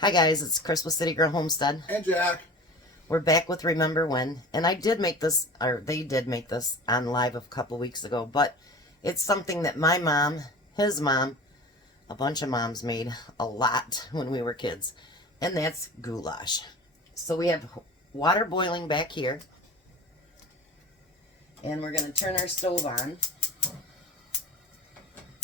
Hi guys, it's Chris with Citygirlhomestead. And Jack. We're back with Remember When, and I did make this, or they did make this on live a couple weeks ago, but it's something that my mom, his mom, a bunch of moms made a lot when we were kids, and that's goulash. So we have water boiling back here, and we're going to turn our stove on.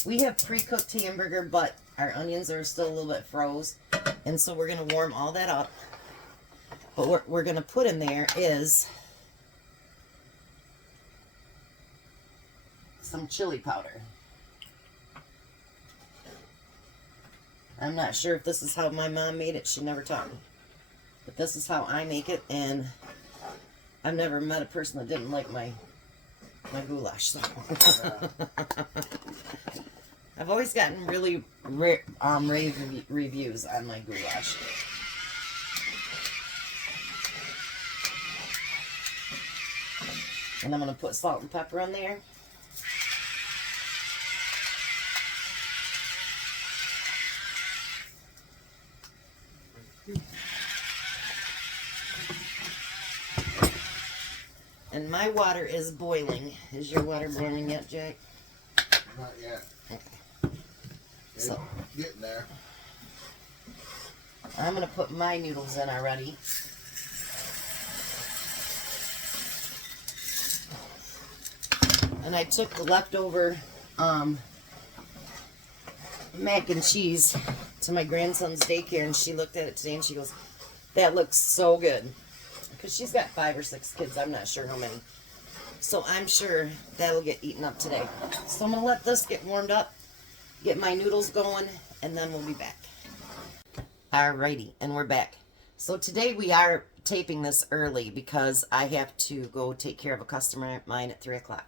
We have pre-cooked hamburger, but our onions are still a little bit froze, and so we're going to warm all that up. But what we're going to put in there is some chili powder. I'm not sure if this is how my mom made it. She never taught me. But this is how I make it, and I've never met a person that didn't like my goulash. So. I've always gotten really rave reviews on my goulash. And I'm going to put salt and pepper on there. And my water is boiling. Is your water boiling yet, Jack? Not yet. Okay. It's So, getting there. I'm going to put my noodles in already. And I took the leftover mac and cheese to my grandson's daycare, and she looked at it today and she goes, "That looks so good." Because she's got 5 or 6 kids, I'm not sure how many. So I'm sure that'll get eaten up today. So I'm going to let this get warmed up, get my noodles going, and then we'll be back. Alrighty, and we're back. So today we are taping this early because I have to go take care of a customer of mine at 3 o'clock.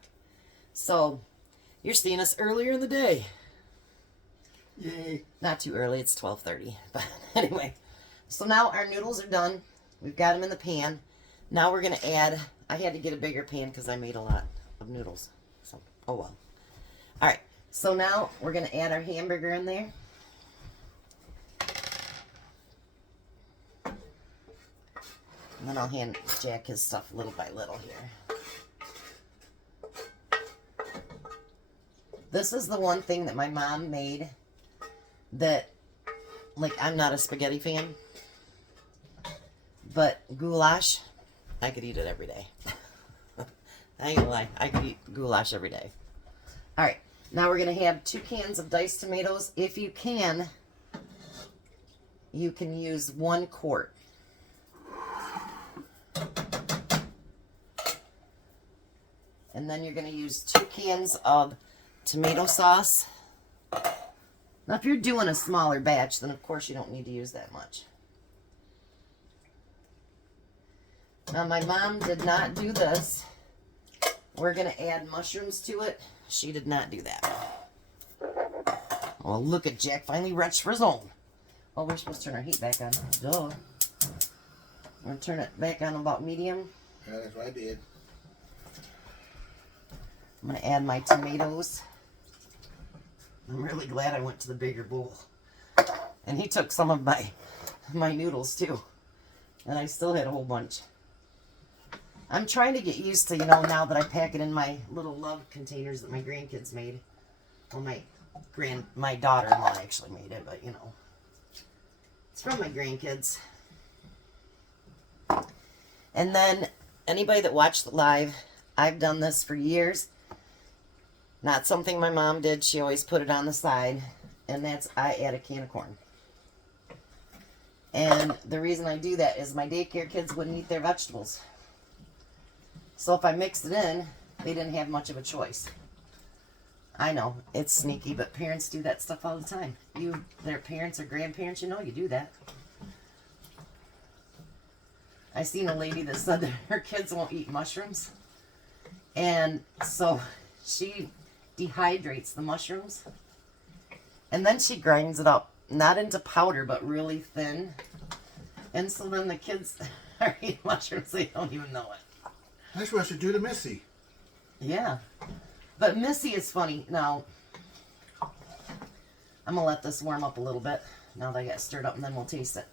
So you're seeing us earlier in the day. Yay. Not too early, it's 12:30. But anyway, so now our noodles are done. We've got them in the pan. Now we're going to add, I had to get a bigger pan because I made a lot of noodles. So, oh well. Alright, so now we're going to add our hamburger in there. And then I'll hand Jack his stuff little by little here. This is the one thing that my mom made that, like, I'm not a spaghetti fan. But goulash, I could eat it every day. I ain't gonna lie, I could eat goulash every day. Alright, now we're going to have 2 cans of diced tomatoes. If you can use 1 quart. And then you're going to use 2 cans of tomato sauce. Now if you're doing a smaller batch, then of course you don't need to use that much. Now my mom did not do this. We're going to add mushrooms to it. She did not do that. Well, look at Jack finally reached for his own. Oh, we're supposed to turn our heat back on. Duh. We're going to turn it back on about medium. Yeah, that's what I did. I'm going to add my tomatoes. I'm really glad I went to the bigger bowl. And he took some of my noodles too. And I still had a whole bunch. I'm trying to get used to, now that I pack it in my little love containers that my grandkids made. Well, my daughter-in-law actually made it, but it's from my grandkids. And then anybody that watched the live, I've done this for years. Not something my mom did. She always put it on the side. And that's, I add a can of corn. And the reason I do that is my daycare kids wouldn't eat their vegetables. So if I mixed it in, they didn't have much of a choice. I know, it's sneaky, but parents do that stuff all the time. Their parents or grandparents, you do that. I seen a lady that said that her kids won't eat mushrooms. And so she dehydrates the mushrooms. And then she grinds it up. Not into powder, but really thin. And so then the kids are eating mushrooms, they don't even know it. That's what I should do to Missy. Yeah. But Missy is funny. Now, I'm going to let this warm up a little bit. now that I got stirred up, and then we'll taste it.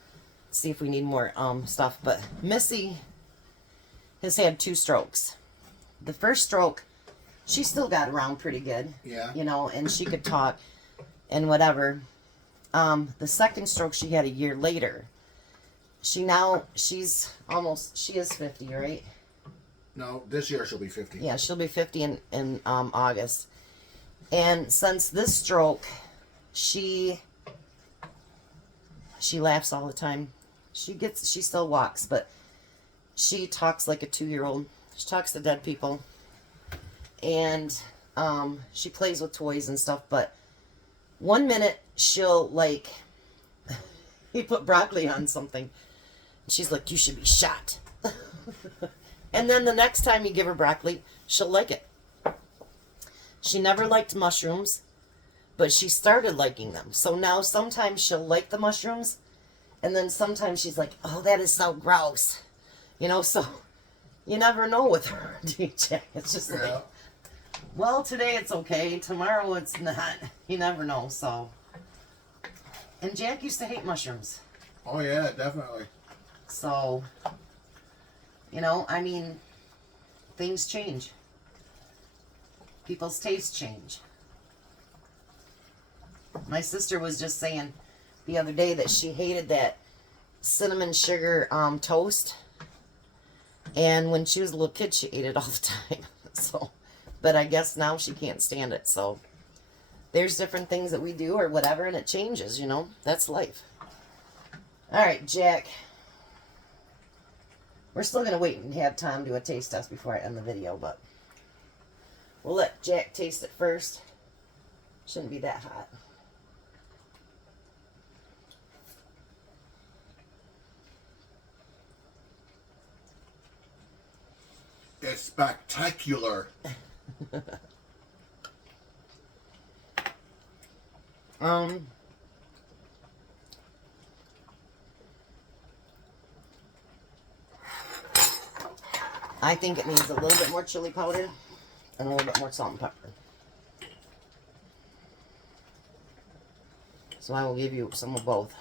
See if we need more stuff. But Missy has had 2 strokes. The first stroke, she still got around pretty good. Yeah. You know, and she could talk and whatever. The second stroke she had a year later. She is 50, right? No, this year she'll be 50. Yeah, she'll be 50 in August. And since this stroke, she laughs all the time. She still walks, but she talks like a 2-year-old. She talks to dead people. And she plays with toys and stuff, but one minute she'll like he put broccoli on something. She's like, "You should be shot." And then the next time you give her broccoli, she'll like it. She never liked mushrooms, but she started liking them. So now sometimes she'll like the mushrooms, and then sometimes she's like, "Oh, that is so gross." You know, so you never know with her, DJ. It's just like, well, today it's okay, tomorrow it's not. You never know, so. And Jack used to hate mushrooms. Oh, yeah, definitely. So, you know, I mean, things change. People's tastes change. My sister was just saying the other day that she hated that cinnamon sugar toast. And when she was a little kid, she ate it all the time. So, but I guess now she can't stand it. So, there's different things that we do or whatever, and it changes, you know. That's life. All right, Jack. We're still going to wait and have Tom do a taste test before I end the video, but we'll let Jack taste it first. Shouldn't be that hot. It's spectacular. I think it needs a little bit more chili powder and a little bit more salt and pepper. So I will give you some of both.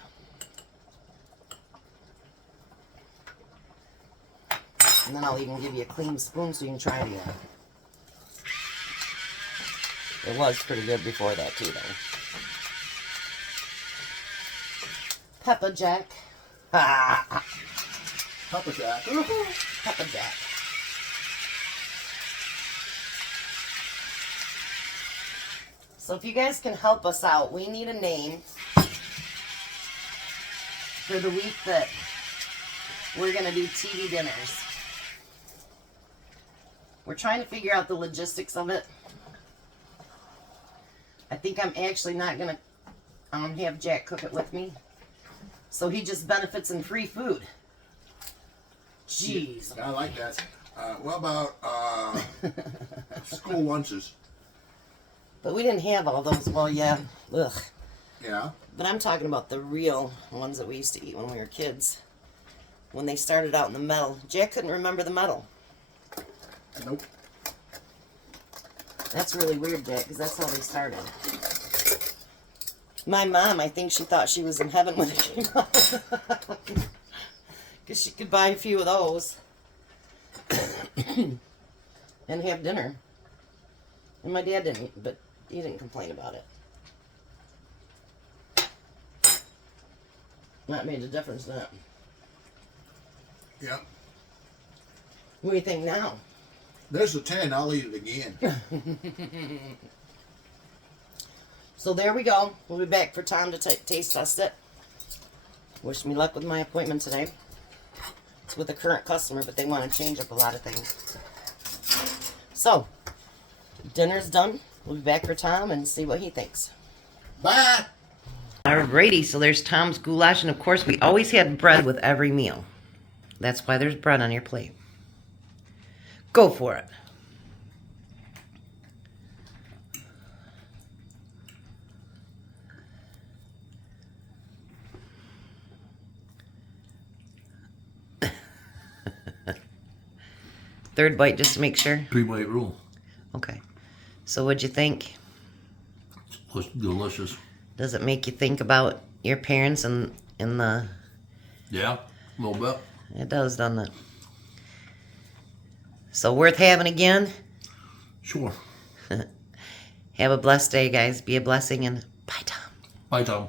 And then I'll even give you a clean spoon so you can try it again. It was pretty good before that too, though. Pepper Jack. Pepper Jack. Pepper Jack. So if you guys can help us out, we need a name for the week that we're going to do TV dinners. We're trying to figure out the logistics of it. I think I'm actually not going to have Jack cook it with me. So he just benefits in free food. Jeez. I like that. What about school lunches? But we didn't have all those. Well, yeah. Ugh. Yeah. But I'm talking about the real ones that we used to eat when we were kids. When they started out in the metal. Jack couldn't remember the metal. Nope. That's really weird, Jack, because that's how they started. My mom, I think she thought she was in heaven when it came out. Because she could buy a few of those. And have dinner. And my dad didn't eat, but he didn't complain about it. That made a difference, didn't it? Yeah. What do you think now? There's a 10. I'll eat it again. So there we go. We'll be back for Tom to taste test it. Wish me luck with my appointment today. It's with a current customer, but they want to change up a lot of things. So, dinner's done. We'll be back for Tom and see what he thinks. Bye. Alrighty, so there's Tom's goulash, and of course we always had bread with every meal. That's why there's bread on your plate. Go for it. Third bite just to make sure. 3-bite rule. Okay. So what'd you think? Delicious. Does it make you think about your parents in the... Yeah, a little bit. It does, doesn't it? So worth having again? Sure. Have a blessed day, guys. Be a blessing, and bye, Tom. Bye, Tom.